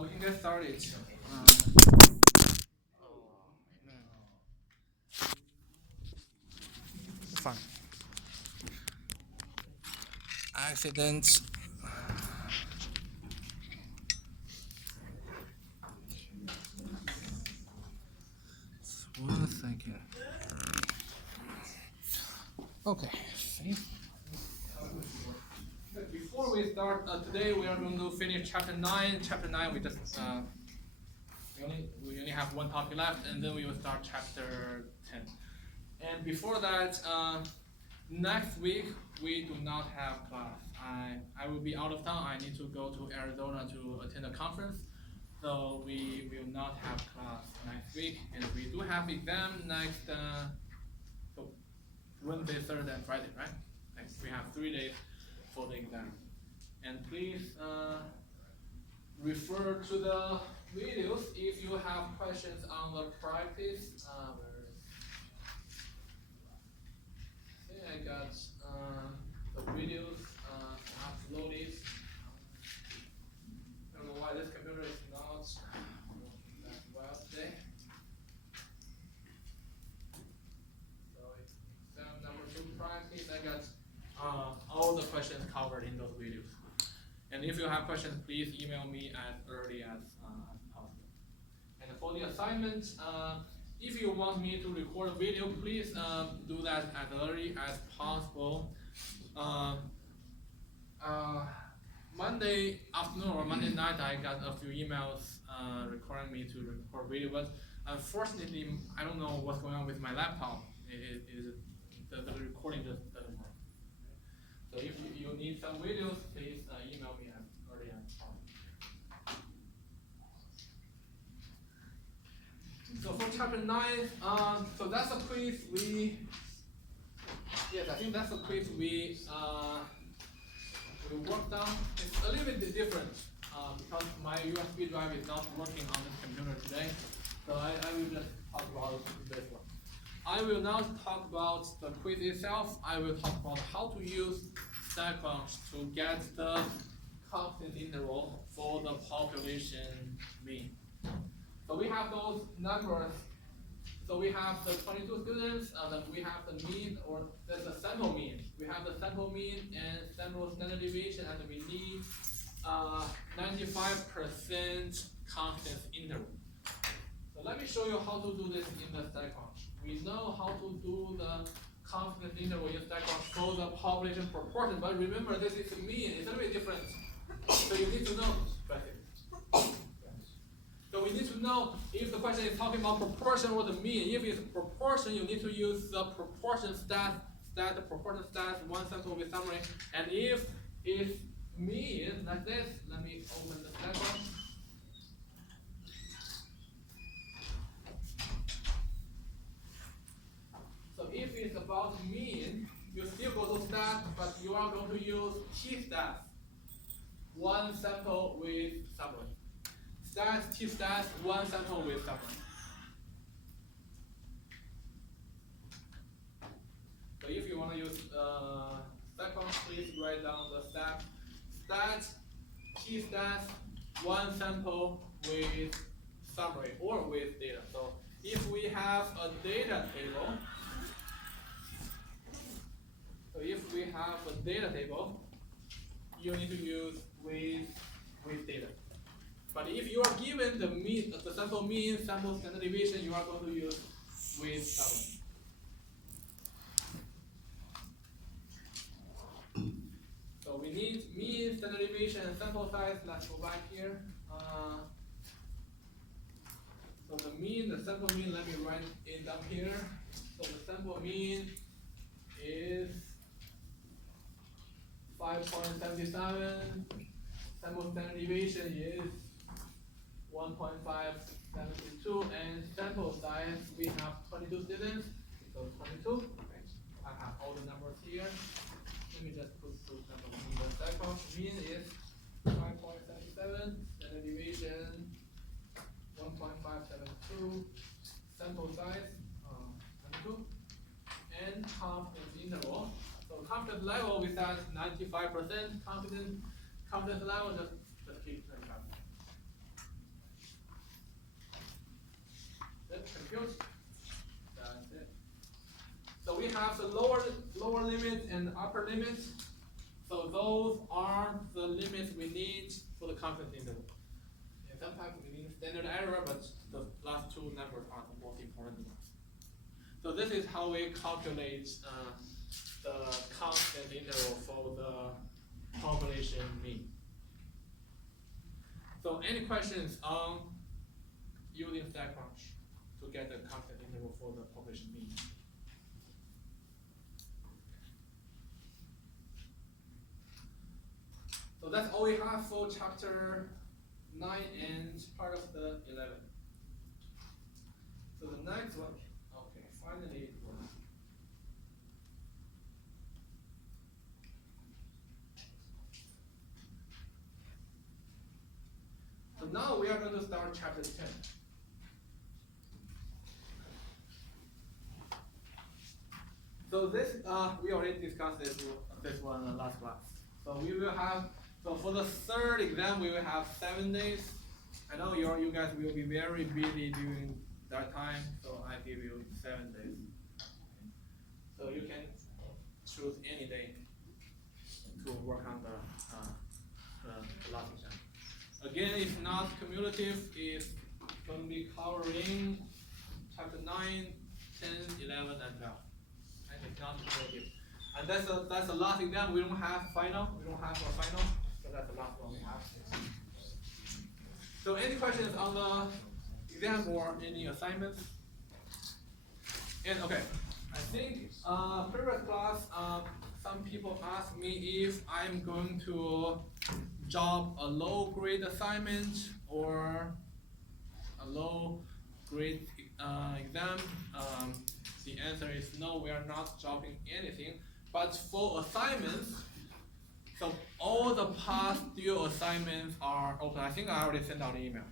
We can get started. Fine. Accidents. 1 second. Okay. Before we start today, we are going to finish chapter 9. Chapter 9, we only have one topic left, and then we will start chapter 10. And before that, next week we do not have class. I will be out of town. I need to go to Arizona to attend a conference, so we will not have class next week. And we do have exam next Wednesday, Thursday, and Friday, right? We have 3 days for the exam. And please refer to the videos if you have questions on the practice. I got the videos uploaded. I don't know why this computer is not that well today. So exam number 2 practice, I got all the questions covered in those videos. And if you have questions, please email me as early as possible. And for the assignment, if you want me to record a video, please do that as early as possible. Monday afternoon or Monday night, I got a few emails requiring me to record video, but unfortunately, I don't know what's going on with my laptop. The recording just doesn't work. So if you need some videos, please email me as early as possible. So for chapter 9, so that's a quiz I think that's a quiz we worked on. It's a little bit different because my USB drive is not working on this computer today. So I will just talk about this one. I will not talk about the quiz itself. I will talk about how to use StatCrunch to get the confidence interval for the population mean. So we have those numbers. So we have the 22 students, then we have the mean, or there's the sample mean. We have the sample mean and sample standard deviation, and we need 95% confidence interval. So let me show you how to do this in the StatCrunch. We know how to do the confidence interval in StatCrunch for the population proportion, but remember this is a mean, it's a little bit different. So you need to know. So we need to know if the question is talking about proportion or the mean. If it's proportion, you need to use the proportion stat, one sample with summary. And if it's mean, like this, let me open the StatCrunch. So if it's about mean, you still go to stat, but you are going to use t-stat, one sample with summary. Stats, t-stats, one sample with summary. So if you want to use StatCrunch, please write down the stat, t-stats, one sample with summary or with data. So if we have a data table, you need to use with data. But if you are given the mean, the sample mean, sample standard deviation, you are going to use with summary. So we need mean, standard deviation, and sample size. Let's go back here. So the mean, the sample mean, let me write it down here. So the sample mean is 5.77. Sample standard deviation is 1.572, and sample size, we have 22 students, so 22. Okay. I have all the numbers here. Let me just put those numbers in the StatCrunch. Mean is 5.77, standard deviation 1.572, sample size 22, and confidence interval. So confidence level, we set 95%. Confidence level, just keep 95%. have the lower limit and the upper limit. So those are the limits we need for the confidence interval. And sometimes we need standard error, but the last two numbers are the most important ones. So this is how we calculate the confidence interval for the population mean. So any questions on using StatCrunch to get the confidence interval for the population mean? So that's all we have for chapter 9 and part of the 11. So the next one, okay, finally. So now we are going to start chapter 10. So this, we already discussed this one in the last class. So we will have, so for the third exam, we will have 7 days. I know you guys will be very busy during that time, so I give you 7 days. So you can choose any day to work on the last exam. Again, it's not cumulative, it's going to be covering chapter 9, 10, 11, and 12. And it's not cumulative. And that's the last exam. We don't have final. We don't have a final. So that's the last one we have. So any questions on the exam or any assignments? And okay, I think previous class, some people asked me if I'm going to job a low grade assignment or a low grade exam. The answer is no, we are not dropping anything. But for assignments, so all the past due assignments are open. I think I already sent out an email.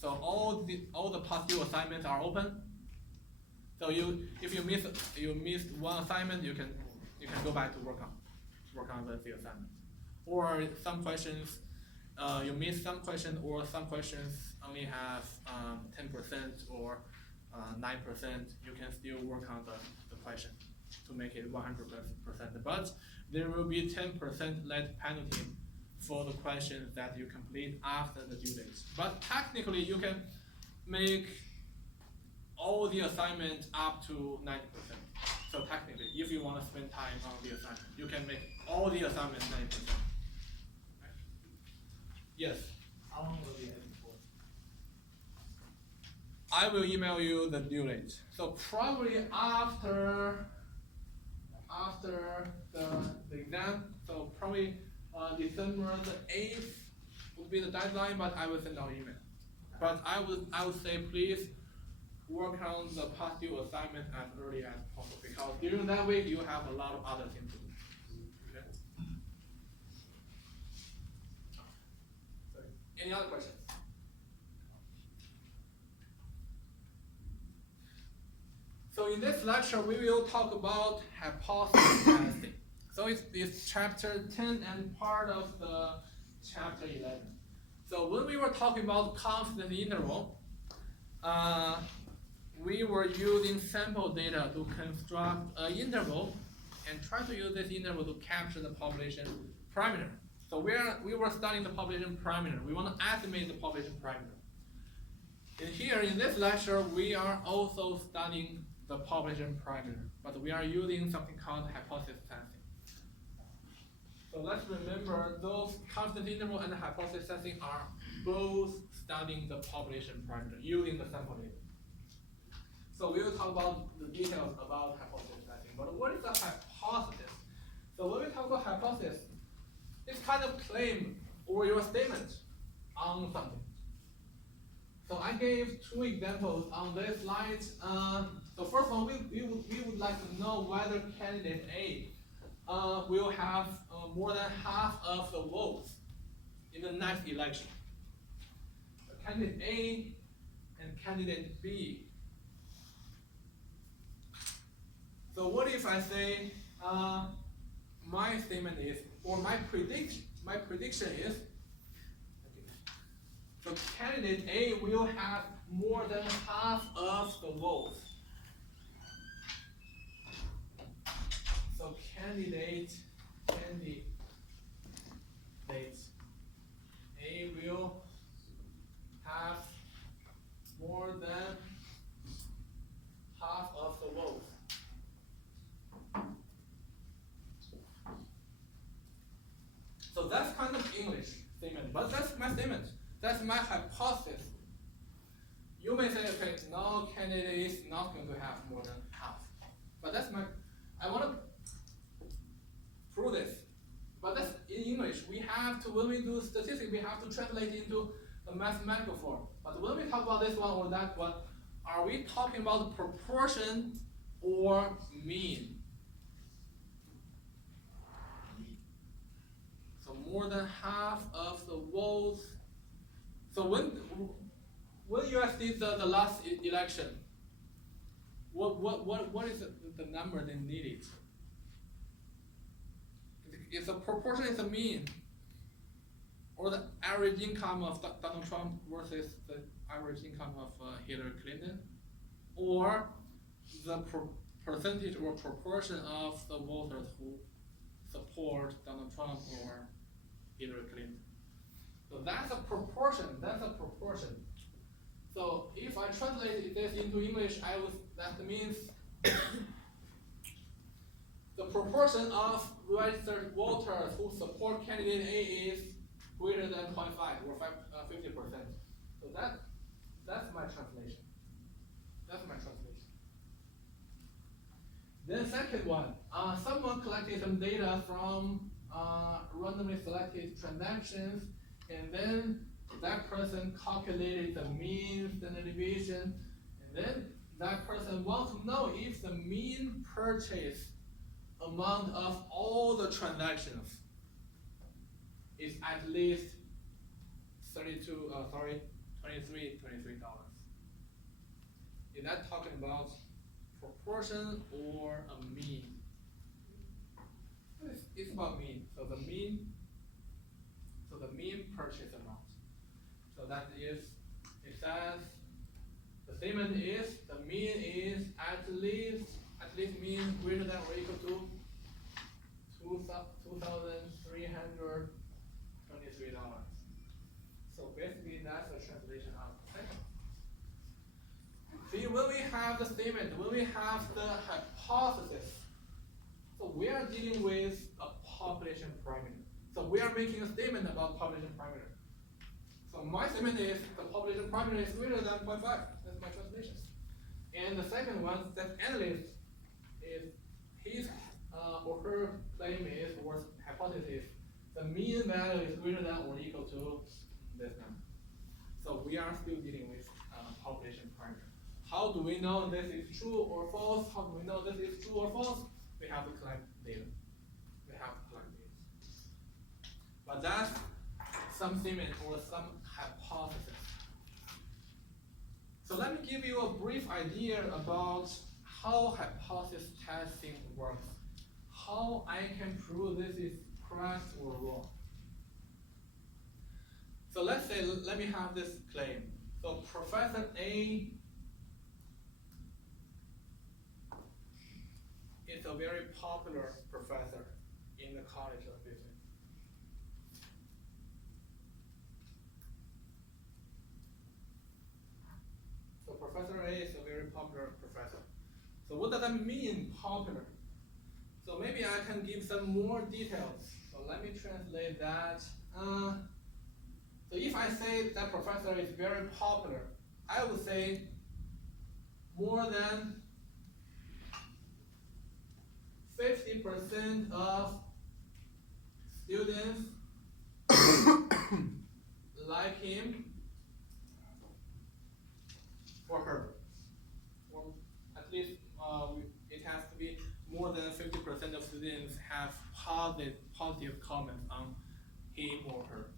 So all the past due assignments are open. So if you missed one assignment, you can go back to work on the assignment. Or some questions, you missed some questions, or some questions only have 10% or 9%. You can still work on the question to make it 100%. But there will be 10% late penalty for the questions that you complete after the due date. But technically, you can make all the assignments up to 90%. So technically, if you want to spend time on the assignment, you can make all the assignments 90%. Okay. Yes? How long will be heading for? I will email you the due date. So probably after the exam, so probably December the 8th would be the deadline, but I will send out email. But I would say please work on the past due assignment as early as possible, because during that week you have a lot of other things to do. Okay? Any other questions? So in this lecture, we will talk about hypothesis testing. So it's chapter 10 and part of the chapter 11. So when we were talking about confidence interval, we were using sample data to construct an interval and try to use this interval to capture the population parameter. So we were studying the population parameter. We want to estimate the population parameter. And here in this lecture, we are also studying the population parameter, but we are using something called hypothesis testing. So let's remember those confidence interval and hypothesis testing are both studying the population parameter using the sample data. So we will talk about the details about hypothesis testing. But what is a hypothesis? So when we talk about hypothesis, it's kind of claim or your statement on something. So I gave 2 examples on this slide. So first one, we would like to know whether candidate A will have more than half of the votes in the next election. So candidate A and candidate B. So what if I say my statement is, or my prediction is, so candidate A will have more than half of the votes. candidate A will have more than half of the votes. So that's kind of English statement, but that's my statement. That's my hypothesis. You may say, okay, no candidate is not going to have more than half. But that's I want to prove this. But that's in English. We have to, when we do statistics, we have to translate into a mathematical form. But when we talk about this one or that one, are we talking about proportion or mean? So more than half of the votes. So when US did the last election, what is the number they needed? Is the proportion is the mean, or the average income of Donald Trump versus the average income of Hillary Clinton, or the percentage or proportion of the voters who support Donald Trump or Hillary Clinton? So that's a proportion. That's a proportion. So if I translate this into English, that means the proportion of registered voters who support candidate A is greater than 0.5 or 50%. So that's my translation. That's my translation. Then second one, someone collected some data from randomly selected transactions, and then that person calculated the mean standard deviation, and then that person wants to know if the mean purchase amount of all the transactions is at least $23. Is that talking about proportion or a mean? It's about mean. So the mean purchase amount. So that is, it says the statement is the mean is at least mean greater than or equal to $2,323. So basically that's a translation of the second. See, when we have the statement, when we have the hypothesis, so we are dealing with a population parameter. So we are making a statement about population parameter. So my statement is the population parameter is greater than 0.5. That's my translation. And the second one, that analyst is his or her claim is, or hypothesis, the mean value is greater than or equal to this number. So we are still dealing with population parameter. How do we know this is true or false? How do we know this is true or false? We have to collect data. We have to collect data. But that's some statement or some hypothesis. So let me give you a brief idea about how hypothesis testing works. How I can prove this is correct or wrong. So let's say, let me have this claim. So Professor A is a very popular professor in the College of Business. So Professor A is a very popular professor. So what does that mean, popular? So maybe I can give some more details. So let me translate that. So if I say that professor is very popular, I would say more than 50% of students like him or her. Or at least it has to be more than 50% of students have positive comments on him or her.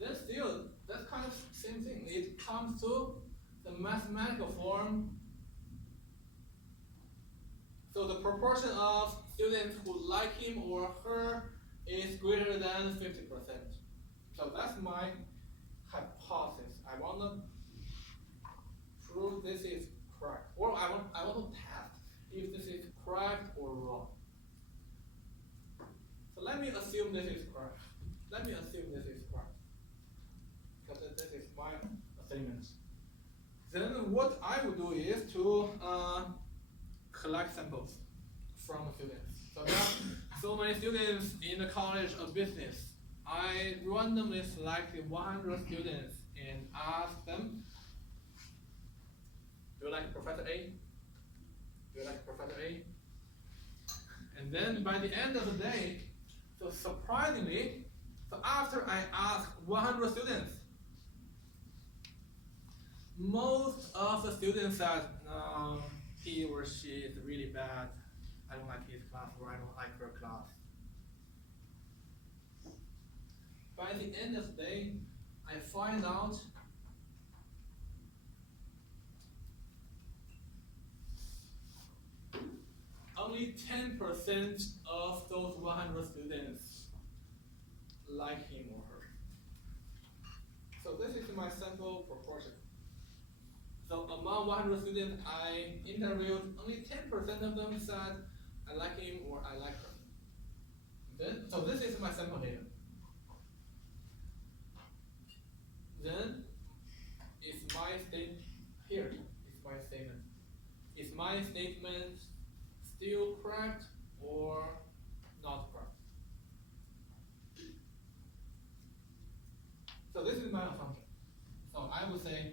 Then still, that's kind of same thing. It comes to the mathematical form. So the proportion of students who like him or her is greater than 50%. So that's my hypothesis. I want to prove this is correct, or I want to test if this statements. Then what I would do is to collect samples from students. So there are so many students in the College of Business. I randomly selected 100 students and asked them, do you like Professor A? Do you like Professor A? And then by the end of the day, so surprisingly, so after I asked 100 students, most of the students said, no, he or she is really bad. I don't like his class, or I don't like her class. By the end of the day, I find out only 10% of those 100 students like him or her. So this is my sample proportion. So among 100 students I interviewed, only 10% of them said, I like him or I like her. Then, so this is my sample data. Then, is my statement, here is my statement. Is my statement still correct or not correct? So this is my assumption. So I would say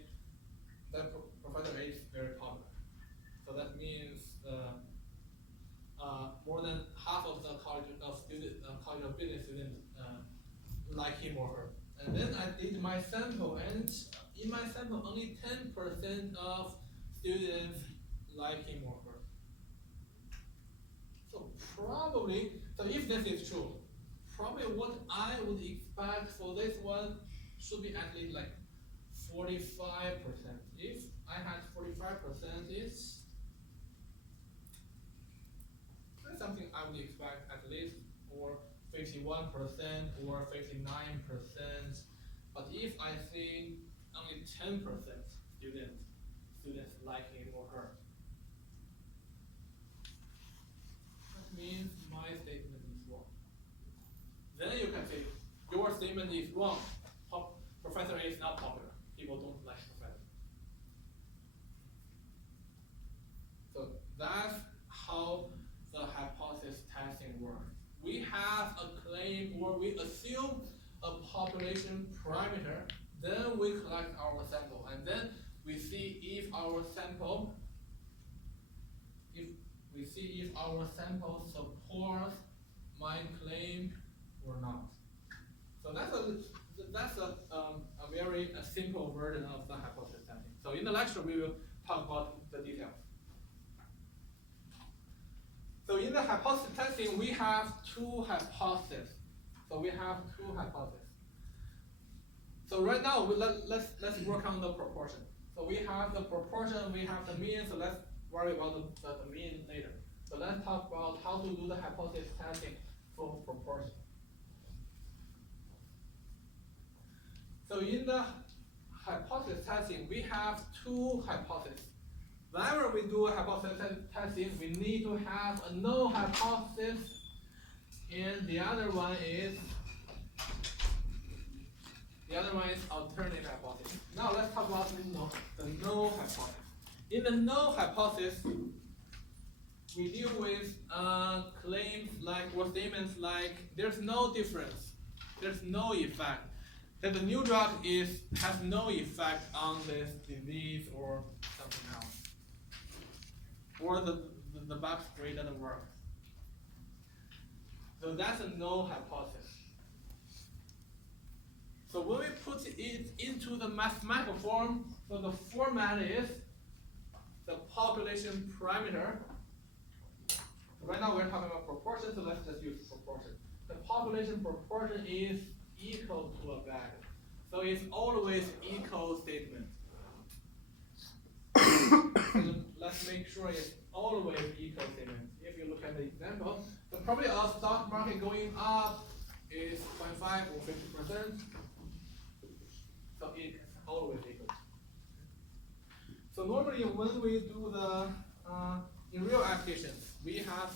that Professor A is very popular. So that means more than half of the College of Business students like him or her. And then I did my sample, and in my sample, only 10% of students like him or her. So probably, so if this is true, probably what I would expect for this one should be at least like 45%. If I had 45%, it's something I would expect at least, or 51% or 59%. But if I see only 10% students like him or her, that means my statement is wrong. Then you can say your statement is wrong. Professor A is not popular. People don't like Professor. So that's how the hypothesis testing works. We have a claim, or we assume a population parameter, then we collect our sample, and then we see if our sample, supports my claim or not. So that's a very simple version of the hypothesis testing. So in the lecture, we will talk about the details. So in the hypothesis testing, we have two hypotheses. So right now, let's work on the proportion. So we have the proportion, we have the mean. So let's worry about the mean later. So let's talk about how to do the hypothesis testing for proportion. So in the hypothesis testing, we have two hypotheses. Whenever we do a hypothesis testing, we need to have a null hypothesis, and the other one is alternative hypothesis. Now let's talk about the null hypothesis. In the null hypothesis, we deal with claims like, or statements like, there's no difference, there's no effect, that the new drug has no effect on this disease or something else, or the bug spray doesn't work. So that's a null hypothesis. So when we put it into the mathematical form, so the format is the population parameter. Right now we're talking about proportion, so let's just use proportion. The population proportion is equal to a value. So it's always equal statement. So let's make sure it's always equal statement. If you look at the example, the probability of stock market going up is 0.5 or 50%. So it's always equal. So normally when we do the in real applications, we have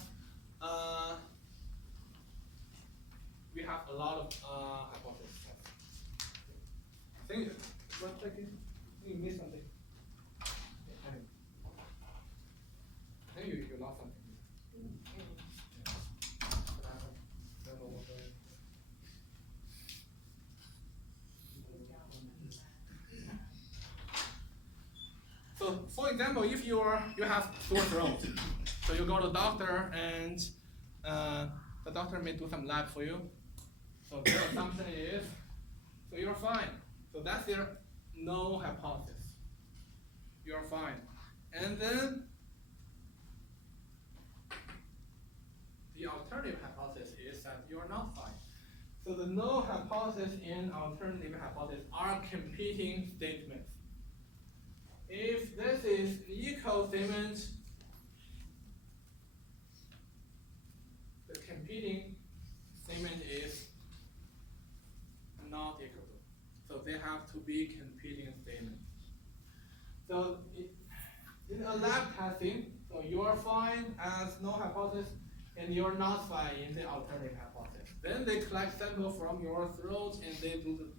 a lot of hypotheses. I think one second. You missed something. I think you lost something. Don't know what the- So, for example, if you have sore throat, so you go to the doctor and the doctor may do some lab for you. So their assumption is, so you're fine. So that's their no hypothesis. You're fine. And then the alternative hypothesis is that you're not fine. So the no hypothesis and alternative hypothesis are competing statements. If this is an equal statement, the competing statement is not equal to. So they have to be competing statements. So in a lab testing, so you're fine as no hypothesis, and you're not fine in the alternative hypothesis. Then they collect sample from your throat and they do the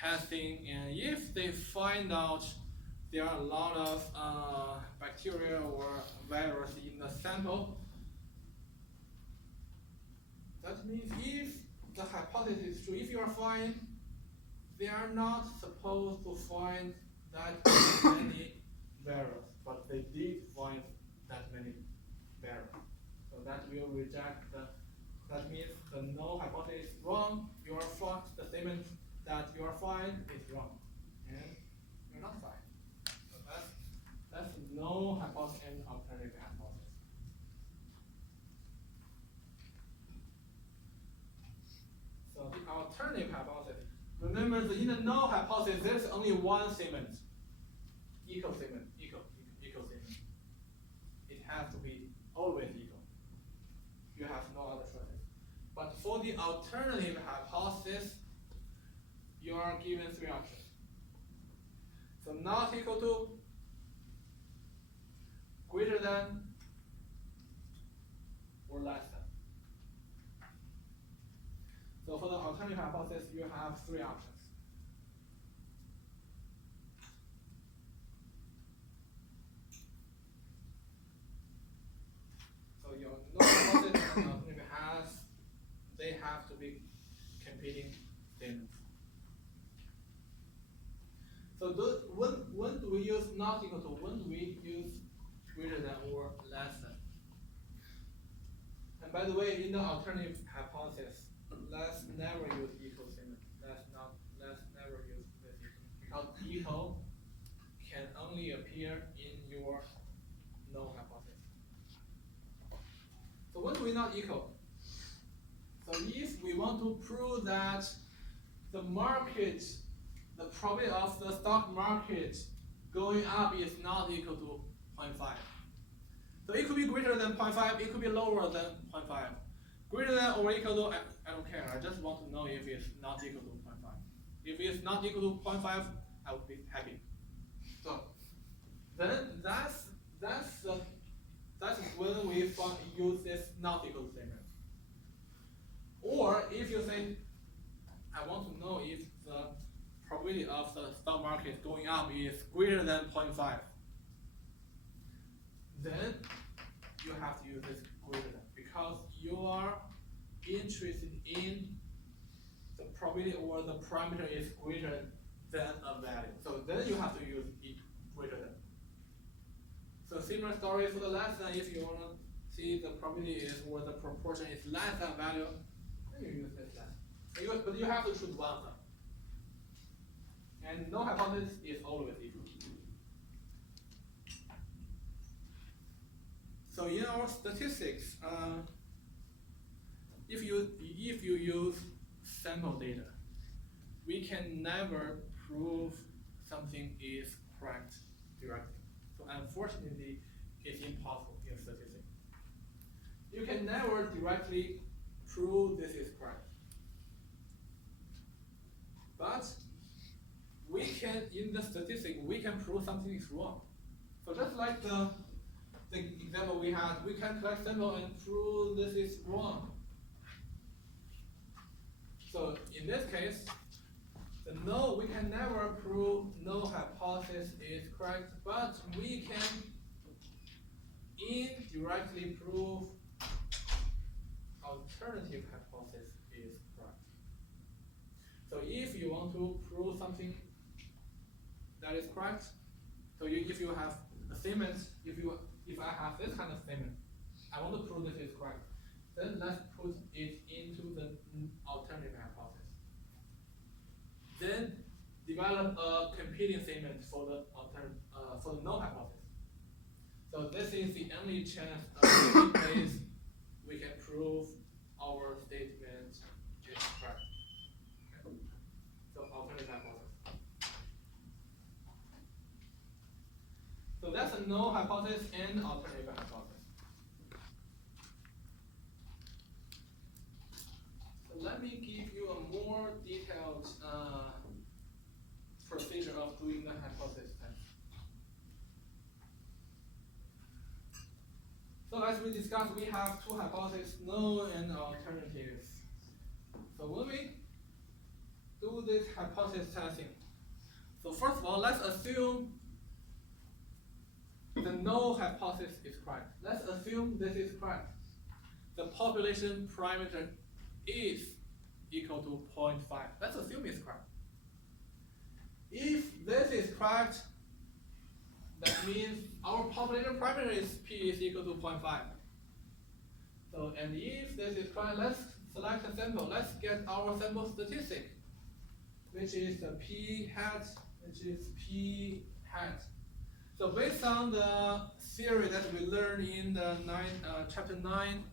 testing, and if they find out there are a lot of bacteria or virus in the sample, that means if the hypothesis is true, if you are fine, they are not supposed to find that many virus, but they did find that many virus. So that will reject that means the no hypothesis is wrong, your fine, the statement that you are fine is wrong, and you're not fine. So that's no hypothesis and alternative hypothesis. So the alternative hypothesis, remember that in the no hypothesis, there's only one statement, equal statement, equal statement. It has to be always equal. You have no other choices. But for the alternative hypothesis, you are given three options. So not equal to, greater than, or less than. So for the alternative hypothesis, you have three options. So your no hypothesis and alternative they have to be competing statements. So when do we use not equal to? When do we use greater than or less than? And by the way, in the alternative hypothesis, let's never use equal statement. Let's never use this equal, because equal can only appear in your no hypothesis. So when do we not equal? So if we want to prove that the market, the probability of the stock market going up is not equal to 0.5. So it could be greater than 0.5, it could be lower than 0.5. Greater than or equal to, I don't care, I just want to know if it's not equal to 0.5. If it's not equal to 0.5, I would be happy. So then that's when we use this not equal to statement. Or if you say, I want to know if the probability of the stock market going up is greater than 0.5, then you have to use this greater than, because you are interested in the probability or the parameter is greater than a value. So then you have to use greater than. So similar story for the less than, if you want to see the probability is or the proportion is less than value, then you use this less. But you have to choose one of them. And no hypothesis is always equal. So in our statistics, if you use sample data, we can never prove something is correct directly. So unfortunately, it's impossible in statistics. You can never directly prove this is correct. But we can, in the statistic, we can prove something is wrong. So just like the example we had, we can collect sample and prove this is wrong. So in this case, The no, we can never prove no hypothesis is correct, but we can indirectly prove alternative hypothesis is correct. So if you want to prove something that is correct, so if you have a statement, if I have this kind of statement, I want to prove this is correct, then let's put it into the alternative hypothesis. Then develop a competing statement for the null hypothesis. So this is the only chance of ways we can prove our statement is correct. Okay. So alternative hypothesis. So that's a null hypothesis and alternative hypothesis. So let me give you a more detailed procedure of doing the hypothesis test. So as we discussed, we have two hypotheses, null and alternatives. So when we do this hypothesis testing, so first of all, let's assume the null hypothesis is correct. Let's assume this is correct. The population parameter is equal to 0.5. Let's assume it's correct. If this is correct, that means our population parameter is p is equal to 0.5. So, and if this is correct, let's select a sample. Let's get our sample statistic, which is the p hat, So based on the theory that we learned in the chapter 9,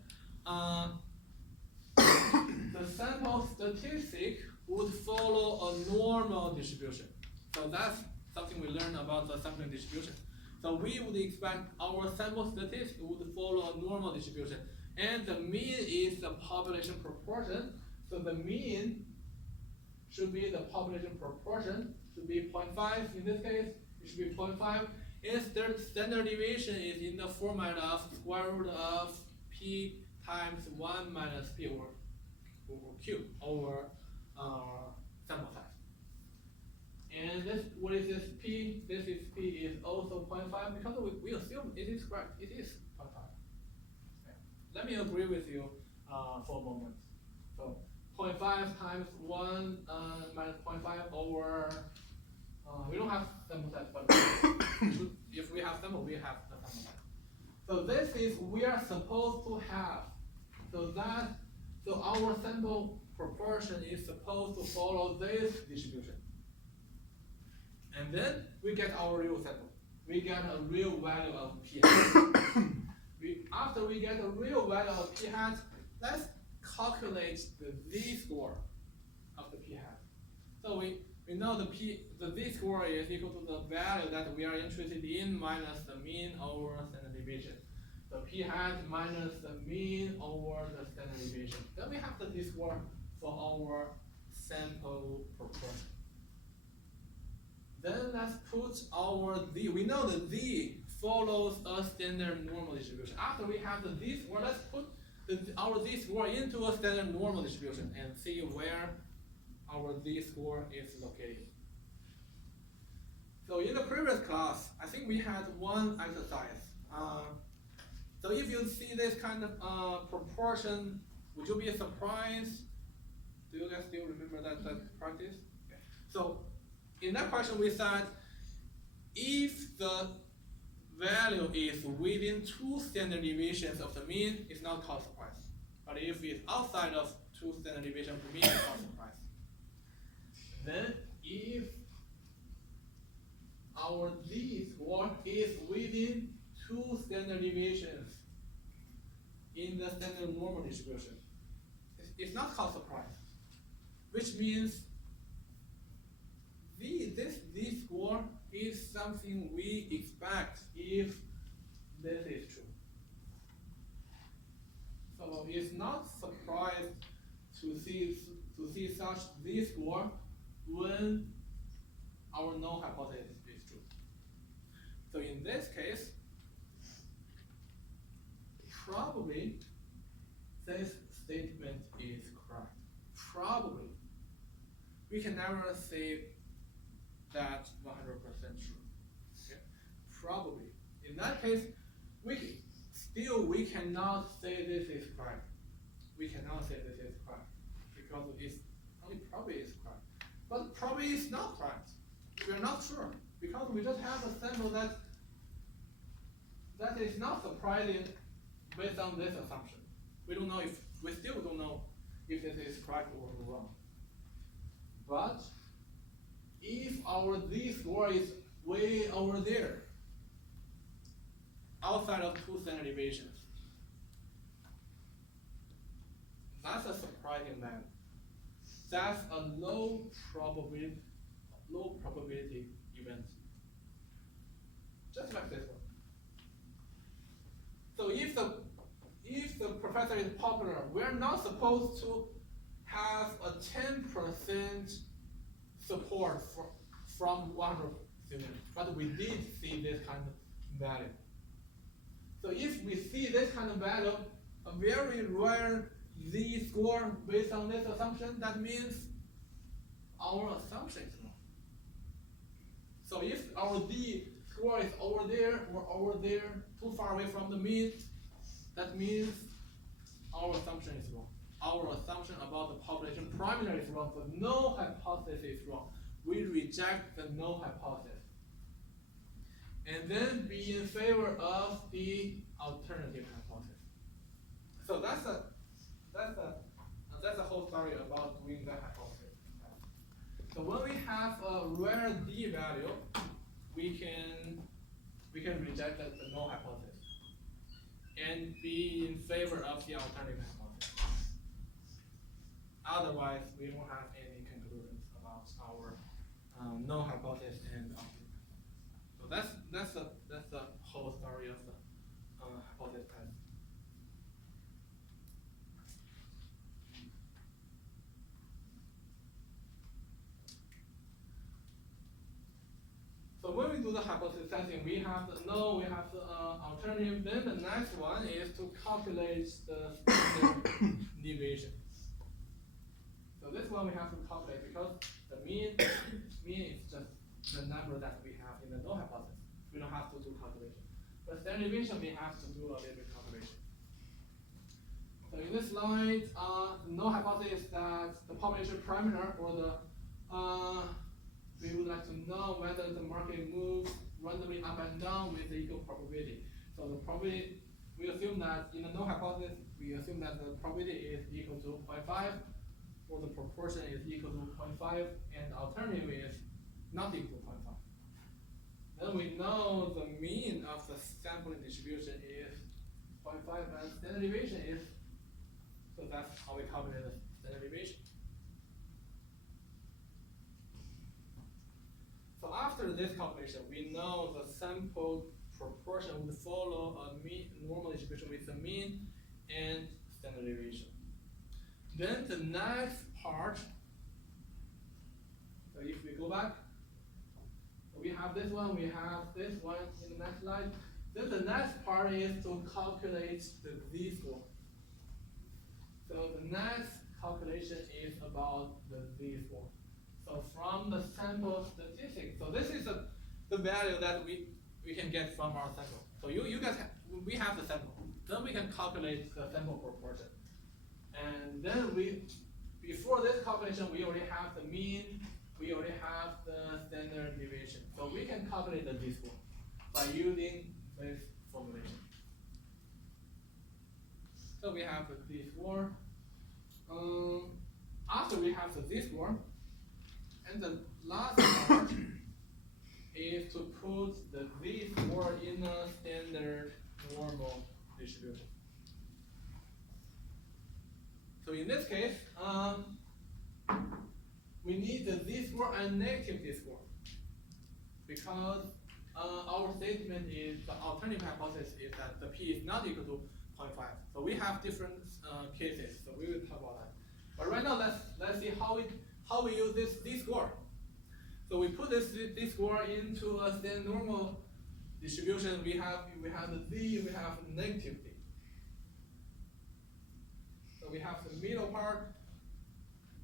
the sample statistic would follow a normal distribution. So that's something we learned about the sampling distribution. So we would expect our sample statistic would follow a normal distribution. And the mean is the population proportion. So the mean should be the population proportion, should be 0.5 in this case, it should be 0.5. And standard deviation is in the format of square root of p times 1 minus p over q over sample size. And this, what is this p? This is p is also 0.5 because we assume it is correct. It is 0.5. Okay. Let me agree with you for a moment. So 0.5 times 1 minus 0.5 over, we don't have sample size, but if we have sample, we have the sample size. So this is we are supposed to have. So our sample proportion is supposed to follow this distribution. And then we get our real sample. We get a real value of p hat. After we get a real value of p hat, let's calculate the z-score of the p hat. So we know the z-score is equal to the value that we are interested in minus the mean over standard deviation. The p hat minus the mean over the standard deviation. Then we have the z-score for our sample proportion. Then let's put our z. We know the z follows a standard normal distribution. After we have the z-score, let's put our z-score into a standard normal distribution and see where our z-score is located. So in the previous class, I think we had one exercise. So if you see this kind of proportion, would you be surprised? Do you guys still remember that practice? Okay. So in that question we said, if the value is within 2 standard deviations of the mean, it's not called surprise. But if it's outside of 2 standard deviations of the mean, it's called surprise. Then if our z-score is within 2 standard deviations in the standard normal distribution, it's not called surprise, which means this z-score is something we expect if this is true. So it's not surprised to see such z-score when our null hypothesis is true. So in this case, probably this statement is correct. Probably. we can never say that 100% true. Okay? Probably. In that case, we cannot say this is correct. We cannot say this is correct because it's only probably is correct. But probably is not correct. We are not sure because we just have a sample that is not surprising based on this assumption. We still don't know if this is correct or wrong. But if our z-score is way over there, outside of 2 standard deviations, that's a surprising value. That's a low probability event. Just like this one. So if the professor is popular, we're not supposed to have a 10% support from 100 students, but we did see this kind of value. So if we see this kind of value, a very rare z-score based on this assumption, that means our assumption is wrong. So if our z-score is over there or over there, too far away from the mean, that means our assumption is wrong. Our assumption about the population parameter is wrong, so no hypothesis is wrong. We reject the no hypothesis. And then be in favor of the alternative hypothesis. So that's a whole story about doing the hypothesis. So when we have a rare d value, we can reject the no hypothesis and be in favor of the alternative hypothesis. Otherwise, we won't have any conclusions about our no hypothesis and alternative. So that's the whole story of the hypothesis test. So when we do the hypothesis testing, we have the no, we have the alternative. Then the next one is to calculate the standard deviation. So this one we have to calculate because the mean is just the number that we have in the no hypothesis. We don't have to do calculation. But standard deviation, we have to do a little bit calculation. So in this slide, the no hypothesis is that the population parameter or the we would like to know whether the market moves randomly up and down with equal probability. So the probability, we assume that in the no hypothesis, we assume that the probability is equal to 0.5, or the proportion is equal to 0.5, and the alternative is not equal to 0.5. Then we know the mean of the sampling distribution is 0.5, and standard deviation is, so that's how we calculate the standard deviation. So after this calculation, we know the sample proportion would follow a mean normal distribution with the mean and standard deviation. Then the next part, so if we go back, we have this one, we have this one in the next slide. Then the next part is to calculate the z-score. So the next calculation is about the z-score. So from the sample statistics, so this is the value that we can get from our sample. So you guys we have the sample. Then we can calculate the sample proportion. And then before this calculation, we already have the mean, we already have the standard deviation. So we can calculate the z-score by using this formulation. So we have the z-score. After we have the z-score, and the last part is to put the z-score in a standard normal distribution. So in this case, we need the z-score and negative z-score because our statement is the alternative hypothesis is that the p is not equal to 0.5. So we have different cases. So we will talk about that. But right now, let's see how we use this z-score. So we put this z-score into a standard normal distribution. We have the z, we have negative z. So we have the middle part,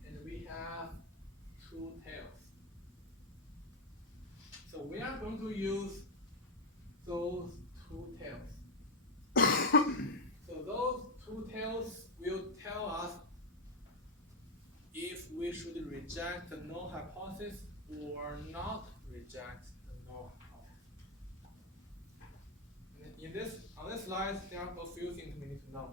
and we have two tails. So we are going to use those two tails. So those two tails will tell us if we should reject the null hypothesis or not reject the null hypothesis. On this slide, there are a few things we need to know.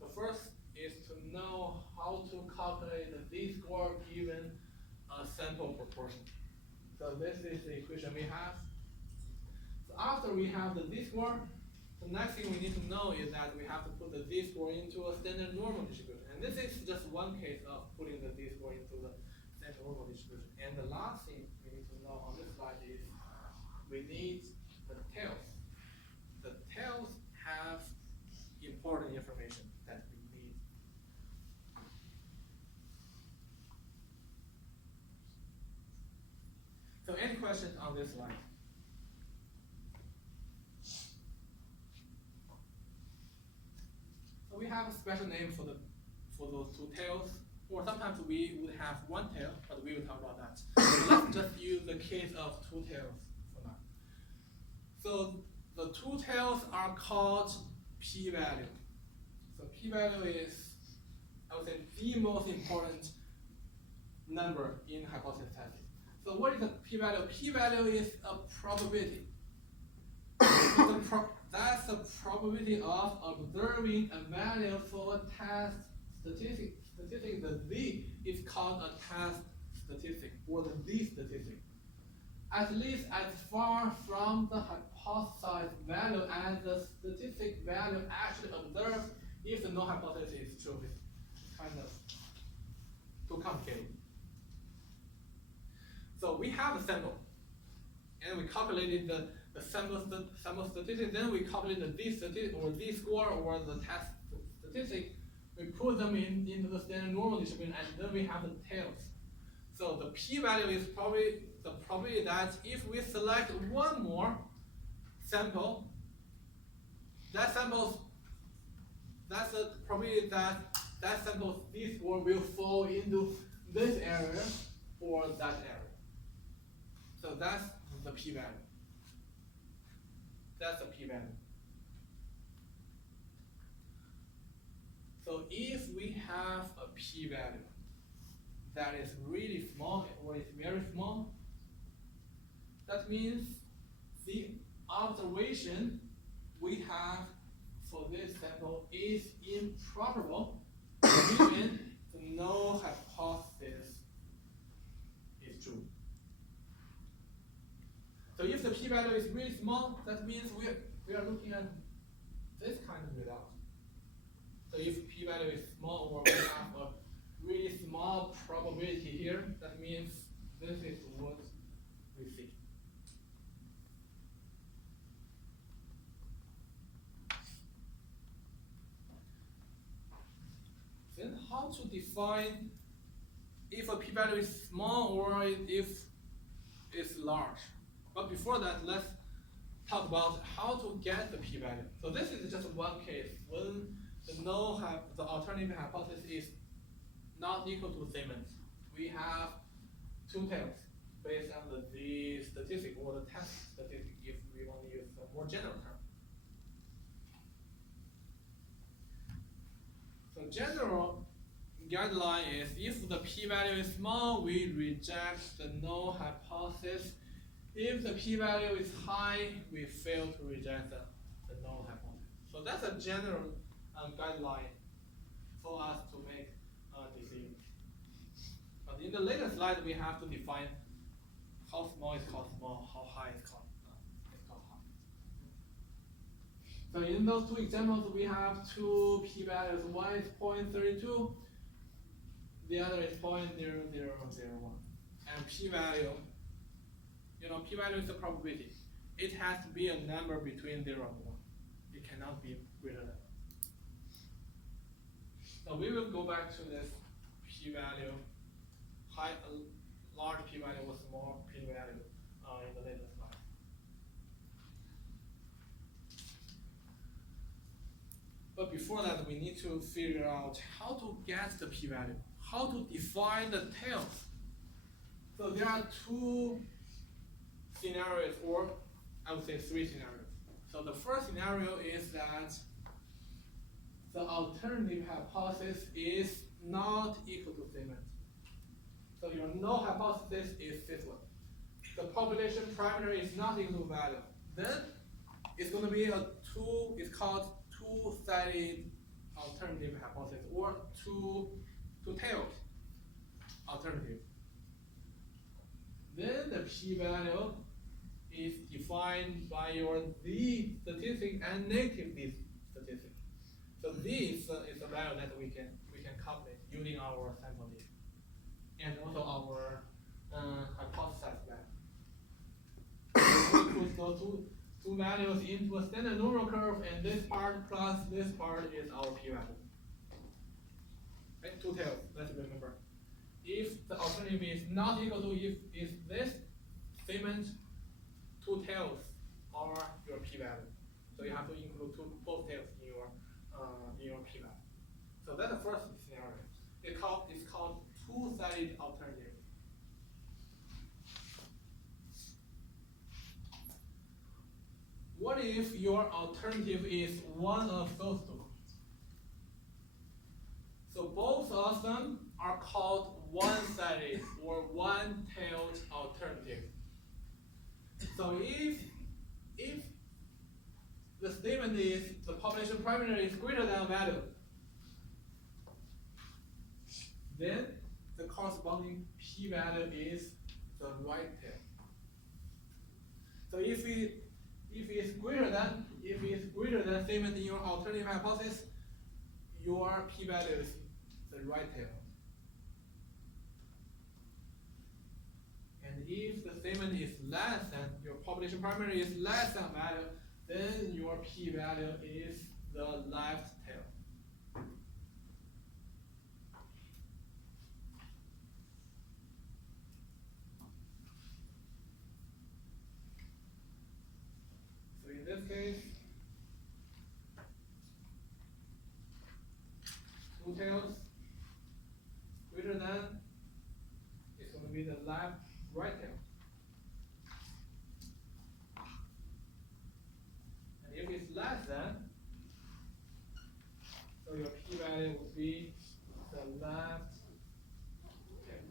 The first is to know how to calculate the z-score given a sample proportion. So this is the equation we have. So after we have the z-score, the next thing we need to know is that we have to put the z-score into a standard normal distribution. And this is just one case of putting the z-score into the standard normal distribution. And the last thing we need to know on this slide is we need the tails. The tails have important information that we need. So any questions on this slide? So we have a special name for those two tails, or sometimes we would have one tail, but we will talk about that. So let's just use the case of two tails for now. So the two tails are called p-value. So p-value is, I would say, the most important number in hypothesis testing. So what is a p-value? P-value is a probability. So that's the probability of observing a value for a test statistic. The z is called a test statistic, or the z statistic. At least as far from the hypothesized value as the statistic value actually observed if the null hypothesis is true. It's kind of too complicated. So we have a sample, and we calculated the sample statistic, then we calculate the z statistic or z score or the test statistic. We put them into the standard normal distribution, and then we have the tails. So the p-value is probably the probability that if we select one more sample, that's the probability that sample's z score will fall into this area or that area. So that's the p-value. That's the p-value. So if we have a p-value that is really small or is very small, that means the observation we have for this sample is improbable given the null hypothesis is true. So if the p-value is really small, that means we are looking at this kind of result. So if p-value is small, or we have a really small probability here, that means this is what we see. Then how to define if a p-value is small or if it's large? But before that, let's talk about how to get the p-value. So this is just one case when the alternative hypothesis is not equal to Siemens. We have two tails based on the z statistic or the test statistic if we want to use a more general term. So general guideline is if the p-value is small, we reject the null hypothesis. If the p-value is high, we fail to reject the null hypothesis. So that's a general guideline for us to make decisions. But in the later slide, we have to define how small is called small, how high is called high. So in those two examples, we have two p-values. One is 0.32, the other is 0.0001. And p-value, p-value is a probability. It has to be a number between 0 and 1. It cannot be greater than 1. So we will go back to this p-value, large p-value with small p-value in the later slide. But before that, we need to figure out how to get the p-value. how to define the tails. So there are two scenarios, or I would say three scenarios. So the first scenario is that the alternative hypothesis is not equal to statement. So your null hypothesis is this one. The population parameter is not equal to value. Then it's going to be it's called two-sided alternative hypothesis, or two-tailed alternative. Then the p-value is defined by your z statistic and negative z statistic. So this is the value that we can calculate using our sample data and also our hypothesized value. We put those two values into a standard normal curve, and this part plus this part is our p-value. Okay, two tails. Let's remember. If the alternative is not equal to if this statement, two tails are your p-value. So you have to include both tails in your p-value. So that's the first scenario. It's called two-sided alternative. What if your alternative is one of those two? So both of them are called one-sided or one-tailed alternative. So if the statement is the population parameter is greater than a value, then the corresponding p-value is the right tail. So if it's greater than statement in your alternative hypothesis, your p-value is the right tail. And if the statement is less than, your population parameter is less than value, then your p-value is the left tail. So in this case, two tails greater than is going to be the right tail. And if it's less than, so your p-value would be the left tail.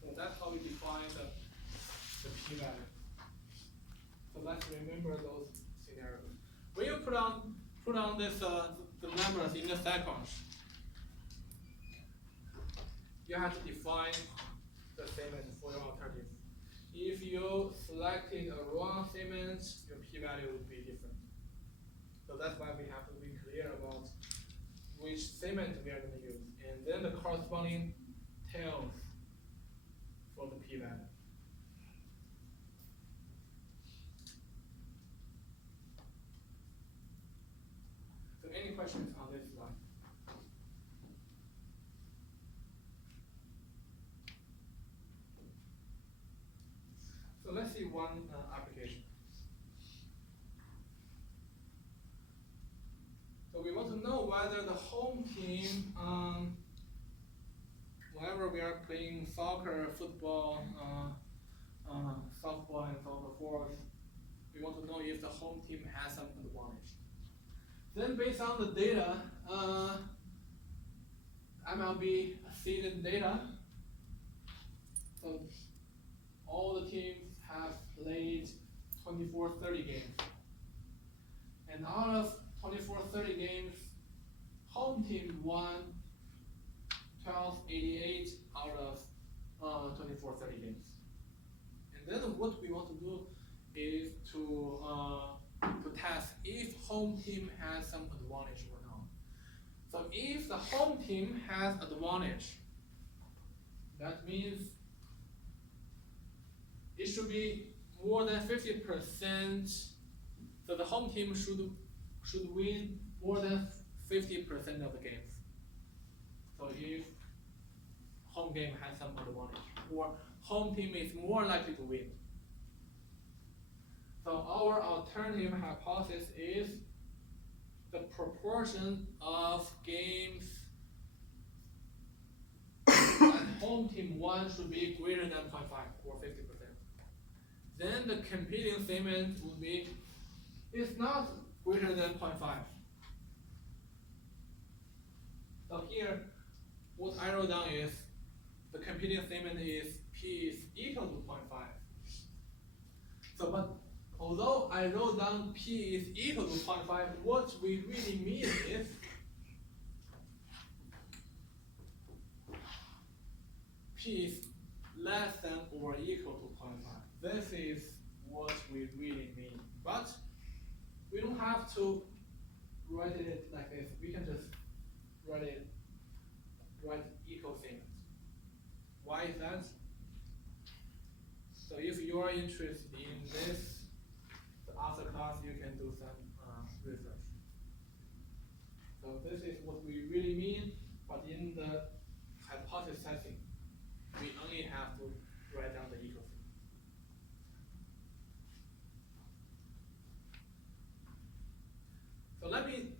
So that's how we define the p-value. So let's remember those scenarios. When you put on this the numbers in the sequence, you have to define the statement for your alternative. If you selected a wrong statement, your p-value would be different. So that's why we have to be clear about which statement we are going to use, and then the corresponding tails for the p-value. So any questions on this slide? So let's see one application. So we want to know whether the home team, whenever we are playing soccer, football, softball, and so forth, we want to know if the home team has some advantage. Then based on the data, MLB season data, so all the teams have played 24-30 games. And out of 24-30 games, home team won 1288 out of 24-30 games. And then what we want to do is to test if home team has some advantage or not. So if the home team has advantage, that means it should be more than 50%. So the home team should win more than 50% of the games. So if home game has some advantage, or home team is more likely to win. So our alternative hypothesis is the proportion of games that home team won should be greater than 0.5 or 50%. Then the competing statement would be, it's not greater than 0.5. So here, what I wrote down is, the competing statement is P is equal to 0.5. So, but although I wrote down P is equal to 0.5, what we really mean is P is less than or equal to 0.5. This is what we really mean. But we don't have to write it like this. We can just write equal statement. Why is that? So if you are interested in this, the after class you can do some research. So this is what we really mean, but in the hypothesis testing, we only have to write down the equal sign. So let me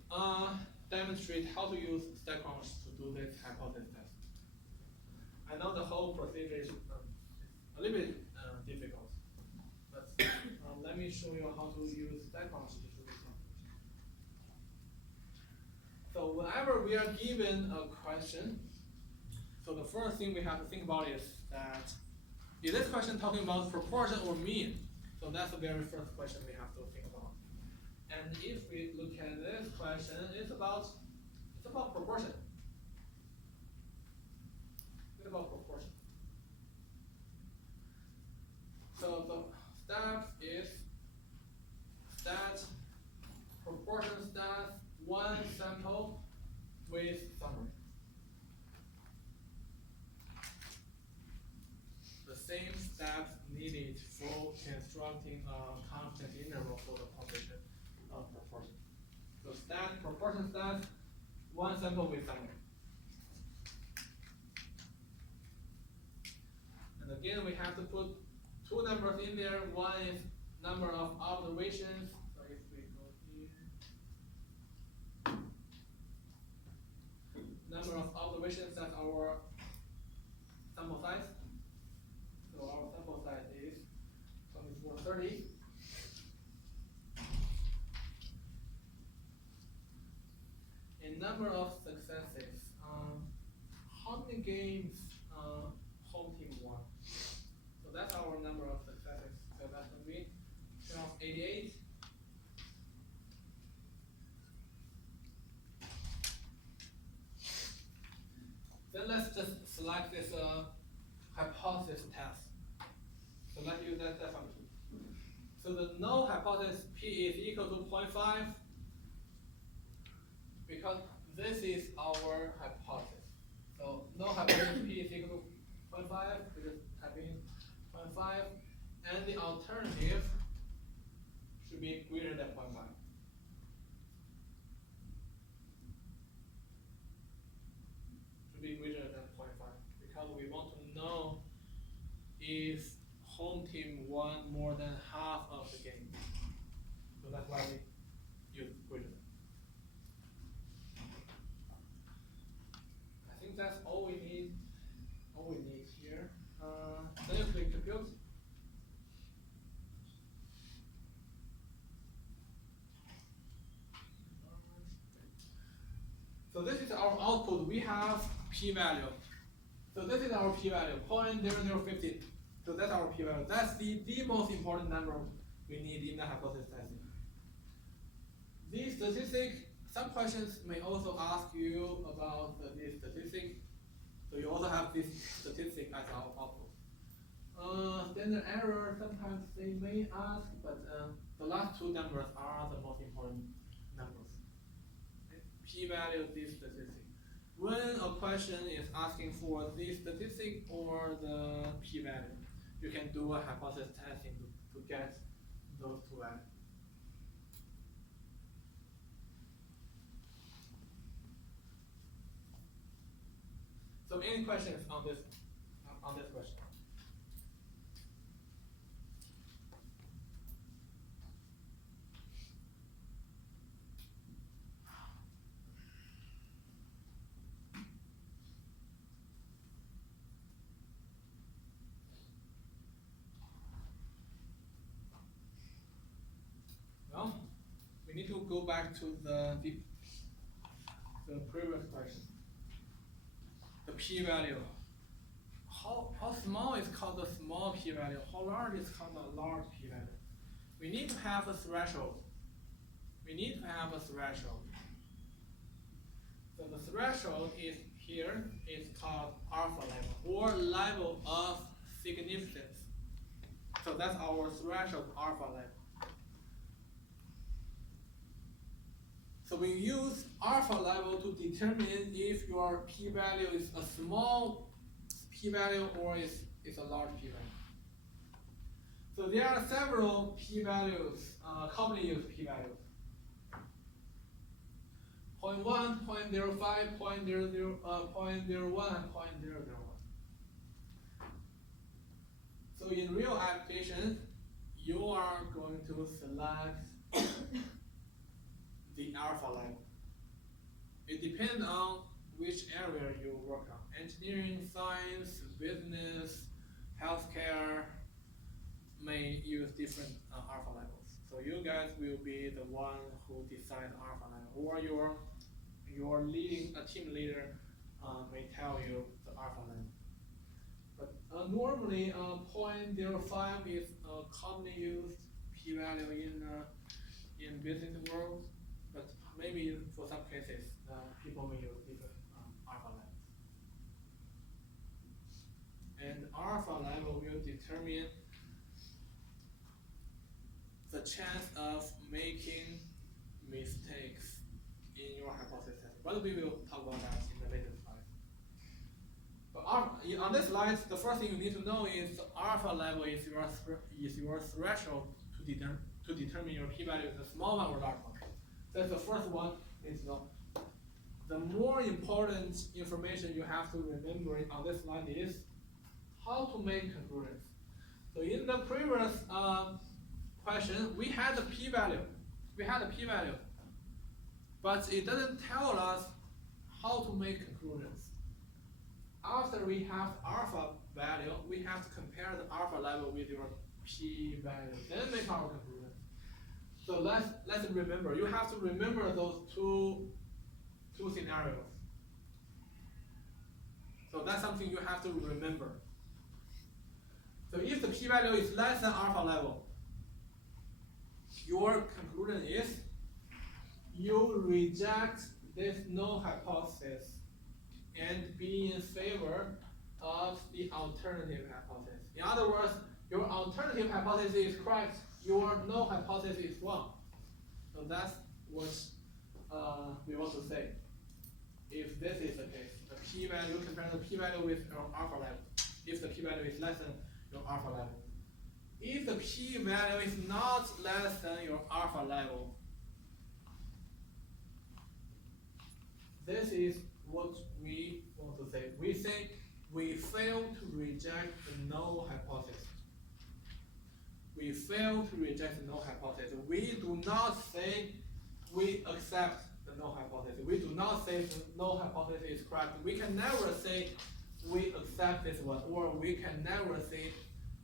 demonstrate how to use stack count to do this hypothesis test. I know the whole procedure is a little bit difficult, but let me show you how to use stack count to do this one. So whenever we are given a question, so the first thing we have to think about is that, is this question talking about proportion or mean? So that's the very first question we have to think about. And if we look at this question, it's about proportion. It's about proportion. So the step is stat proportion stat one sample with summary. The same steps needed for constructing a constant interval for the population of proportion. So stat, proportion stat, one sample with summary. And again, we have to put two numbers in there. One is number of observations. So if we go here, number of observations, that's our sample size. So our sample size is 2430. And number of successes. How many games home team won? So that's our number of successes. So that's going to be 1288. Then let's just select this hypothesis test. So let's use that function. So the null hypothesis P is equal to 0.5 because this is our hypothesis. So null hypothesis P is equal to 0.5, we just type in 0.5, and the alternative should be greater than 0.5. Should be greater than 0.5 because we want to know if home team won more than half of the game. So that's why we use greater than. I think that's all we need. All we need here. Then you click compute. So this is our output. We have p-value. So this is our p-value, 0.0050. So that's our p-value. That's the most important number we need in the hypothesis testing. These statistics, some questions may also ask you about this statistic. So you also have this statistic as our output. Standard error, sometimes they may ask, but the last two numbers are the most important numbers. P-value, this statistic. When a question is asking for this statistic or the p-value, you can do a hypothesis testing to get those two values. So any questions on this question? we need to go back to the previous question. The p-value. How small is called the small p-value? How large is called the large p-value? We need to have a threshold. We need to have a threshold. So the threshold is here is called alpha level or level of significance. So that's our threshold alpha level. So we use alpha level to determine if your p-value is a small p-value or is a large p-value. So there are several p-values, commonly used p-values. 0.1, 0.05, 0.01, and 0.001. So in real application, you are going to select the alpha level. It depends on which area you work on. Engineering, science, business, healthcare may use different alpha levels. So you guys will be the one who decide alpha level, or your leading a team leader may tell you the alpha level. But normally 0.05 is a commonly used p-value in business world. But maybe for some cases, people may use different alpha levels. And alpha level will determine the chance of making mistakes in your hypothesis. But we will talk about that in the later slide. But on this slide, the first thing you need to know is the alpha level is your threshold to determine your p-value is a small one or large one. That's the first one. Is the more important information you have to remember on this slide is how to make conclusions. So in the previous question, we had the p-value. But it doesn't tell us how to make conclusions. After we have alpha value, we have to compare the alpha level with your p-value, then make our conclusion. So let's remember. You have to remember those two scenarios. So that's something you have to remember. So if the p-value is less than alpha level, your conclusion is you reject this null hypothesis and be in favor of the alternative hypothesis. In other words, your alternative hypothesis is correct, your null hypothesis is wrong. So that's what we want to say. If this is the case, the p-value, compare the p-value with your alpha level. If the p-value is less than your alpha level. If the p-value is not less than your alpha level, this is what we want to say. We think we fail to reject the null hypothesis. We fail to reject the null hypothesis. We do not say we accept the null hypothesis. We do not say the null hypothesis is correct. We can never say we accept this one, or we can never say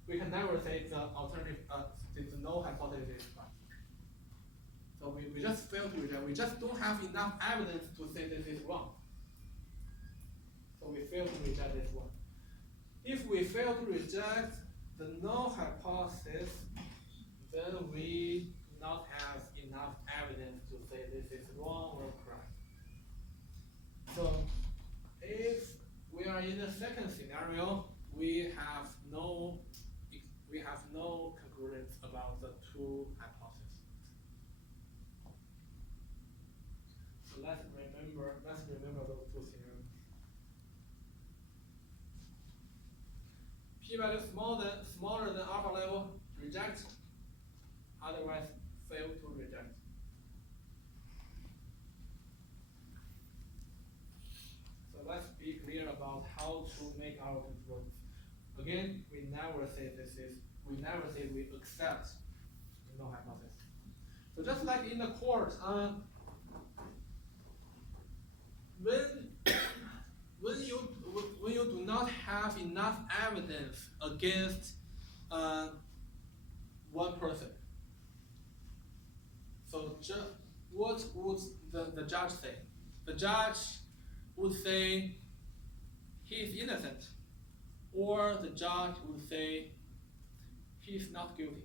the alternative the null hypothesis is correct. So we just fail to reject. We just don't have enough evidence to say this is wrong. So we fail to reject this one. If we fail to reject the null hypothesis, then we do not have enough evidence to say this is wrong or correct. So if we are in the second scenario, we have no conclusions about the two hypotheses. So let's remember those two scenarios. P-value smaller than alpha level, reject. Otherwise, fail to reject. So let's be clear about how to make our conclusions. Again, we never say we accept the null hypothesis. So just like in the court, when you do not have enough evidence against one person, so what would the judge say? The judge would say he is innocent, or the judge would say he is not guilty.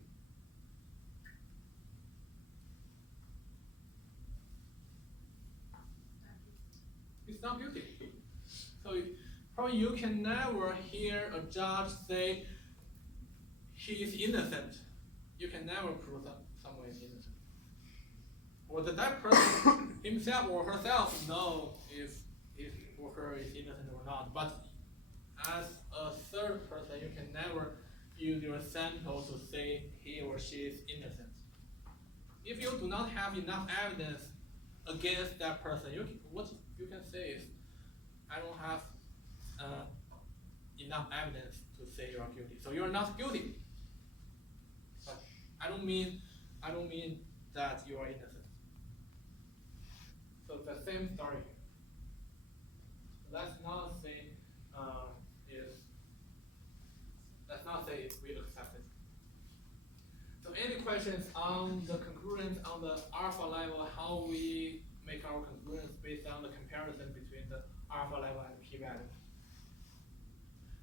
He's not guilty. So probably you can never hear a judge say he is innocent. You can never prove that someone is innocent. Or that person himself or herself know if or her is innocent or not. But as a third person, you can never use your sample to say he or she is innocent. If you do not have enough evidence against that person, what you can say is, I don't have enough evidence to say you are guilty. So you are not guilty. But I don't mean that you are innocent. So the same story here. Let's not say we accept it. So any questions on the congruence on the alpha level, how we make our congruence based on the comparison between the alpha level and the p-value?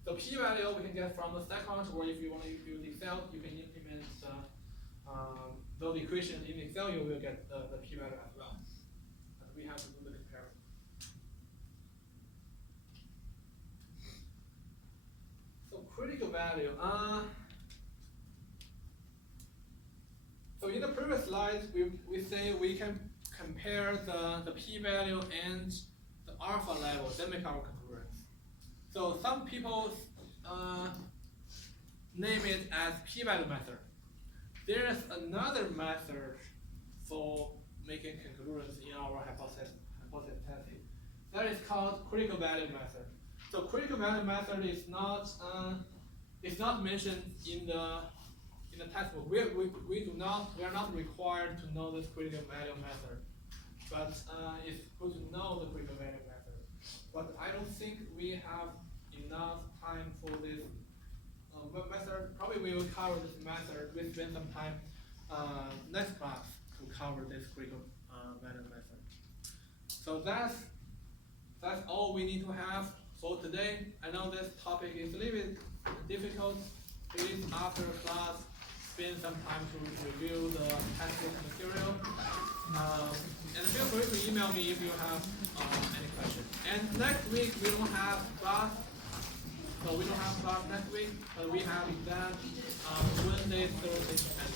So p-value we can get from the second, or if you want to use Excel, you can implement those equations in Excel, you will get the p-value as well. But we have to do the comparison. So critical value. So in the previous slides, we say we can compare the p-value and the alpha level, then make our congruence. So some people name it as p-value method. There's another method for making congruence in our hypothesis testing. That is called critical value method. So critical value method is not mentioned in the textbook. We are not required to know this critical value method, but it's good to know the critical value method. But I don't think we have enough time for this method. Probably we will cover this method. We spend some time next class to cover this critical value method. So that's all we need to have for today. I know this topic is a little bit difficult. Please, after class, spend some time to review the textbook material. And feel free to email me if you have any questions. And next week we don't have class. So we don't have class next week, but we have exam Wednesday, Thursday, and